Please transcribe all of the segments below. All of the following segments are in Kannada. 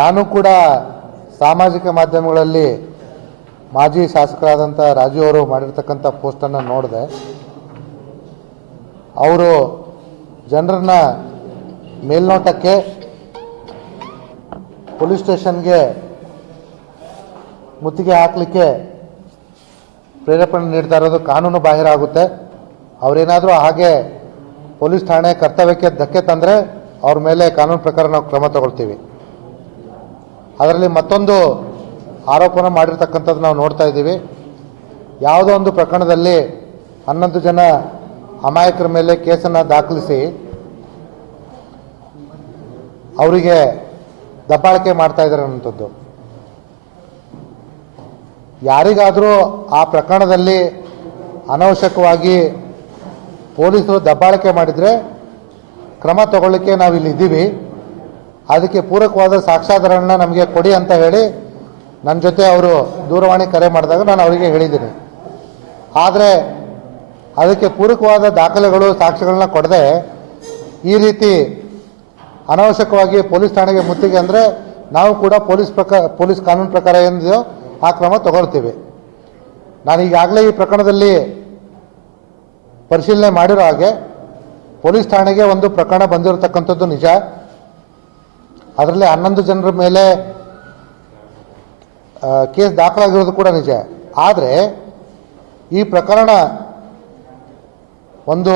ನಾನು ಕೂಡ ಸಾಮಾಜಿಕ ಮಾಧ್ಯಮಗಳಲ್ಲಿ ಮಾಜಿ ಶಾಸಕರಾದಂಥ ರಾಜು ಅವರು ಮಾಡಿರ್ತಕ್ಕಂಥ ಪೋಸ್ಟನ್ನು ನೋಡಿದೆ. ಅವರು ಜನರನ್ನ ಮೇಲ್ನೋಟಕ್ಕೆ ಪೊಲೀಸ್ ಸ್ಟೇಷನ್ಗೆ ಮುತ್ತಿಗೆ ಹಾಕಲಿಕ್ಕೆ ಪ್ರೇರೇಪಣೆ ನೀಡ್ತಾ ಇರೋದು ಕಾನೂನು ಬಾಹಿರ ಆಗುತ್ತೆ. ಅವರೇನಾದರೂ ಹಾಗೆ ಪೊಲೀಸ್ ಠಾಣೆ ಕರ್ತವ್ಯಕ್ಕೆ ಧಕ್ಕೆ ತಂದರೆ ಅವ್ರ ಮೇಲೆ ಕಾನೂನು ಪ್ರಕಾರ ನಾವು ಕ್ರಮ ತಗೊಳ್ತೀವಿ. ಅದರಲ್ಲಿ ಮತ್ತೊಂದು ಆರೋಪನ ಮಾಡಿರ್ತಕ್ಕಂಥದ್ದು ನಾವು ನೋಡ್ತಾ ಇದ್ದೀವಿ. ಯಾವುದೋ ಒಂದು ಪ್ರಕರಣದಲ್ಲಿ 11 ಜನ ಅಮಾಯಕರ ಮೇಲೆ ಕೇಸನ್ನು ದಾಖಲಿಸಿ ಅವರಿಗೆ ದಬ್ಬಾಳಿಕೆ ಮಾಡ್ತಾ ಇದ್ದಾರೆ ಅನ್ನೋಂಥದ್ದು. ಯಾರಿಗಾದರೂ ಆ ಪ್ರಕರಣದಲ್ಲಿ ಅನವಶ್ಯಕವಾಗಿ ಪೊಲೀಸರು ದಬ್ಬಾಳಿಕೆ ಮಾಡಿದರೆ ಕ್ರಮ ತಗೊಳ್ಳಿಕ್ಕೆ ನಾವಿಲ್ಲಿ ಇದ್ದೀವಿ. ಅದಕ್ಕೆ ಪೂರಕವಾದ ಸಾಕ್ಷ್ಯಾಧಾರಗಳನ್ನ ನಮಗೆ ಕೊಡಿ ಅಂತ ಹೇಳಿ ನನ್ನ ಜೊತೆ ಅವರು ದೂರವಾಣಿ ಕರೆ ಮಾಡಿದಾಗ ನಾನು ಅವರಿಗೆ ಹೇಳಿದ್ದೀನಿ. ಆದರೆ ಅದಕ್ಕೆ ಪೂರಕವಾದ ದಾಖಲೆಗಳು ಸಾಕ್ಷ್ಯಗಳನ್ನ ಕೊಡದೆ ಈ ರೀತಿ ಅನವಶ್ಯಕವಾಗಿ ಪೊಲೀಸ್ ಠಾಣೆಗೆ ಮುತ್ತಿಗೆ ಅಂದರೆ ನಾವು ಕೂಡ ಪೊಲೀಸ್ ಕಾನೂನು ಪ್ರಕಾರ ಏನಿದೆಯೋ ಆ ಕ್ರಮ ತಗೊಳ್ತೀವಿ. ನಾನು ಈಗಾಗಲೇ ಈ ಪ್ರಕರಣದಲ್ಲಿ ಪರಿಶೀಲನೆ ಮಾಡಿರೋ ಹಾಗೆ ಪೊಲೀಸ್ ಠಾಣೆಗೆ ಒಂದು ಪ್ರಕರಣ ಬಂದಿರತಕ್ಕಂಥದ್ದು ನಿಜ. ಅದರಲ್ಲಿ 11 ಜನರ ಮೇಲೆ ಕೇಸ್ ದಾಖಲಾಗಿರೋದು ಕೂಡ ನಿಜ. ಆದರೆ ಈ ಪ್ರಕರಣ ಒಂದು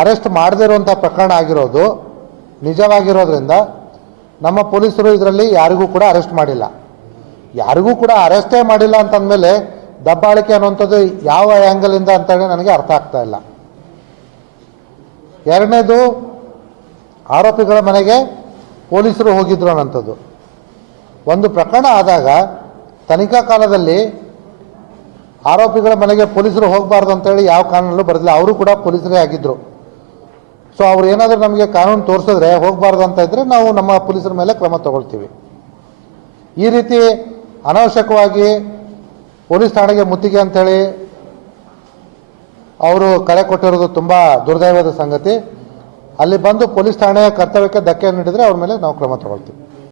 ಅರೆಸ್ಟ್ ಮಾಡದೇ ಇರುವಂಥ ಪ್ರಕರಣ ಆಗಿರೋದು ನಿಜವಾಗಿರೋದ್ರಿಂದ ನಮ್ಮ ಪೊಲೀಸರು ಇದರಲ್ಲಿ ಯಾರಿಗೂ ಕೂಡ ಅರೆಸ್ಟ್ ಮಾಡಿಲ್ಲ. ಯಾರಿಗೂ ಕೂಡ ಅರೆಸ್ಟೇ ಮಾಡಿಲ್ಲ ಅಂತಂದಮೇಲೆ ದಬ್ಬಾಳಿಕೆ ಅನ್ನುವಂಥದ್ದು ಯಾವ ಆ್ಯಂಗಲಿಂದ ಅಂತೇಳಿ ನನಗೆ ಅರ್ಥ ಆಗ್ತಾ ಇಲ್ಲ. ಎರಡನೇದು, ಆರೋಪಿಗಳ ಮನೆಗೆ ಪೊಲೀಸರು ಹೋಗಿದ್ರು ಅನ್ನೋಂಥದ್ದು. ಒಂದು ಪ್ರಕರಣ ಆದಾಗ ತನಿಖಾ ಕಾಲದಲ್ಲಿ ಆರೋಪಿಗಳ ಮನೆಗೆ ಪೊಲೀಸರು ಹೋಗಬಾರ್ದು ಅಂತೇಳಿ ಯಾವ ಕಾನೂನಲ್ಲೂ ಬರೆದಿಲ್ಲ. ಅವರು ಕೂಡ ಪೊಲೀಸರೇ ಆಗಿದ್ದರು. ಸೊ ಅವ್ರು ಏನಾದರೂ ನಮಗೆ ಕಾನೂನು ತೋರಿಸಿದ್ರೆ ಹೋಗಬಾರ್ದು ಅಂತ ಇದ್ದರೆ ನಾವು ನಮ್ಮ ಪೊಲೀಸರ ಮೇಲೆ ಕ್ರಮ ತಗೊಳ್ತೀವಿ. ಈ ರೀತಿ ಅನವಶ್ಯಕವಾಗಿ ಪೊಲೀಸ್ ಠಾಣೆಗೆ ಮುತ್ತಿಗೆ ಅಂಥೇಳಿ ಅವರು ಕರೆ ಕೊಟ್ಟಿರೋದು ತುಂಬ ದುರ್ದೈವದ ಸಂಗತಿ. ಅಲ್ಲಿ ಬಂದು ಪೊಲೀಸ್ ಠಾಣೆಯ ಕರ್ತವ್ಯಕ್ಕೆ ಧಕ್ಕೆ ನೀಡಿದರೆ ಅವ್ರ ಮೇಲೆ ನಾವು ಕ್ರಮ ತಗೊಳ್ತೀವಿ.